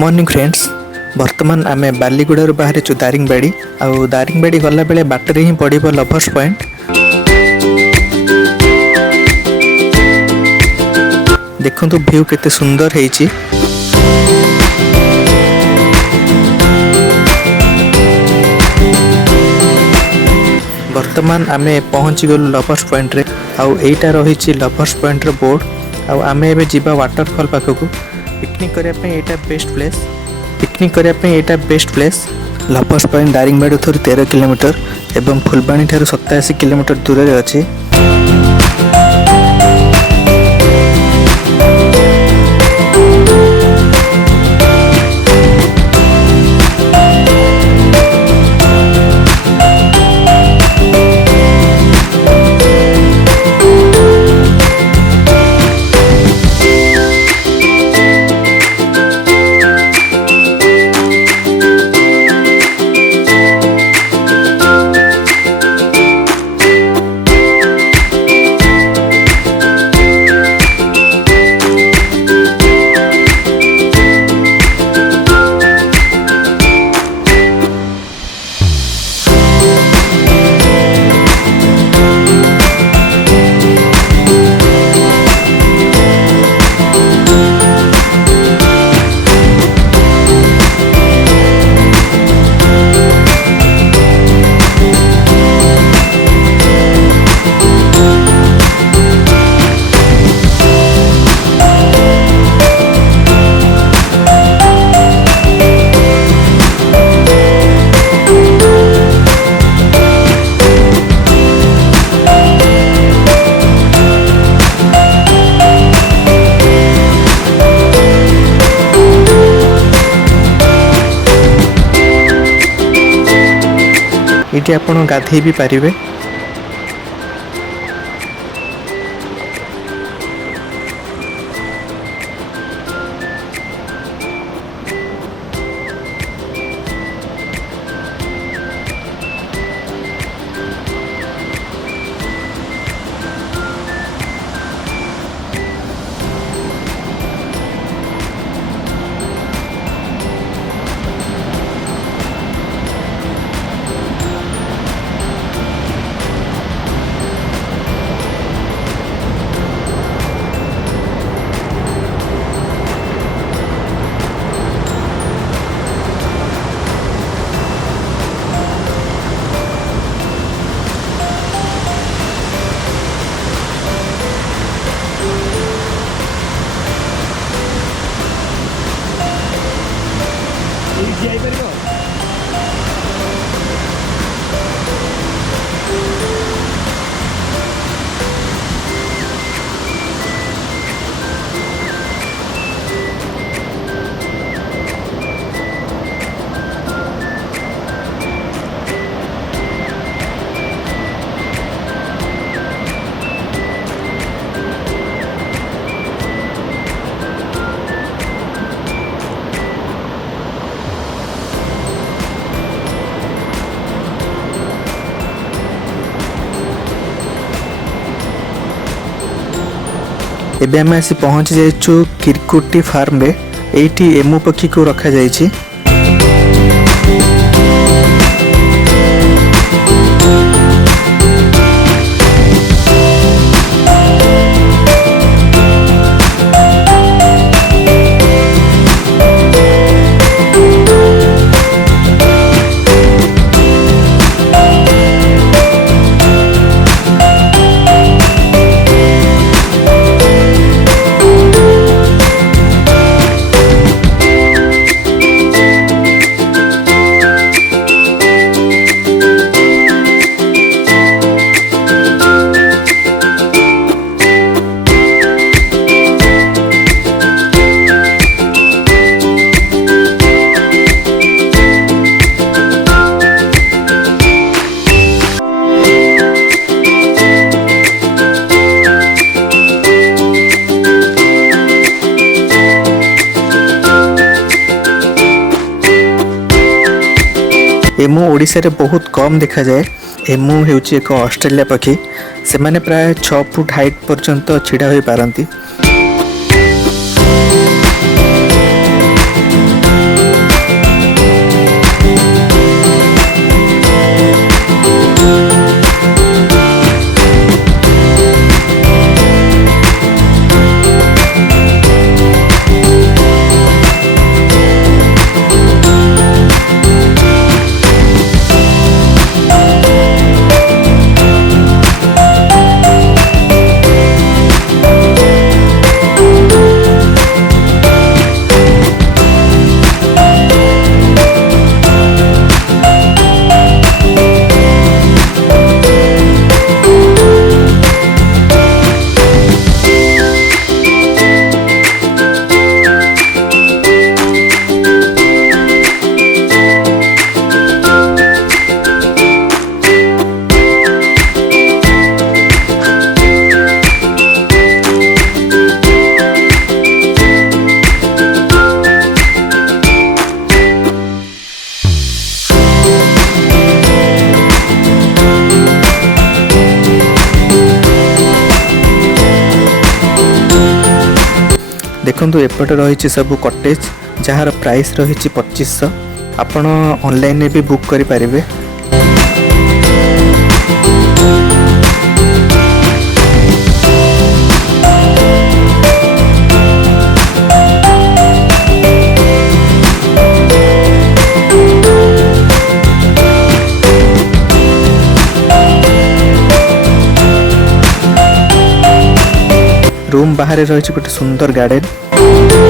Morning friends. बर्तमान आम बालीगुड़ारू बाहर दारिंगबाड़ी आउ दारिंगबाड़ी गला बेले बाटरे ही पड़ो लवर्स पॉइंट। देखु व्यू केते सुंदर है। वर्तमान आम पहुँची गलु लवर्स पॉइंट रे। आउ एटा रही लवर्स पॉइंट रो बोर्ड। आउ आम एबे जीवा वाटरफॉल पाखकू। पिकनिक करने पे एटा best place. Lovers point Daringbadi 13 kilometre एवं फुलबाणी ठारू 87 किलोमीटर दूर रे अछि। ये आपण गाधे भी पारिबे। एबे आम आसी पहुँची जाइछु किरकुटी फार्म रे। एठी एमु पक्षी को रखा जाइछि। एमु ओडिशा रे बहुत कम देखा जाए। एमु हेउची एक ऑस्ट्रेलिया पक्षी। से माने प्राय 6 फुट हाइट पर्यंत छिड़ा होई पारंती। देखंतु एपटे रही सब कटेज जार प्राइस रही 2500। आपण ऑनलाइन भी बुक करि परिबे। रूम बाहर रही गोटे सुंदर गार्डन।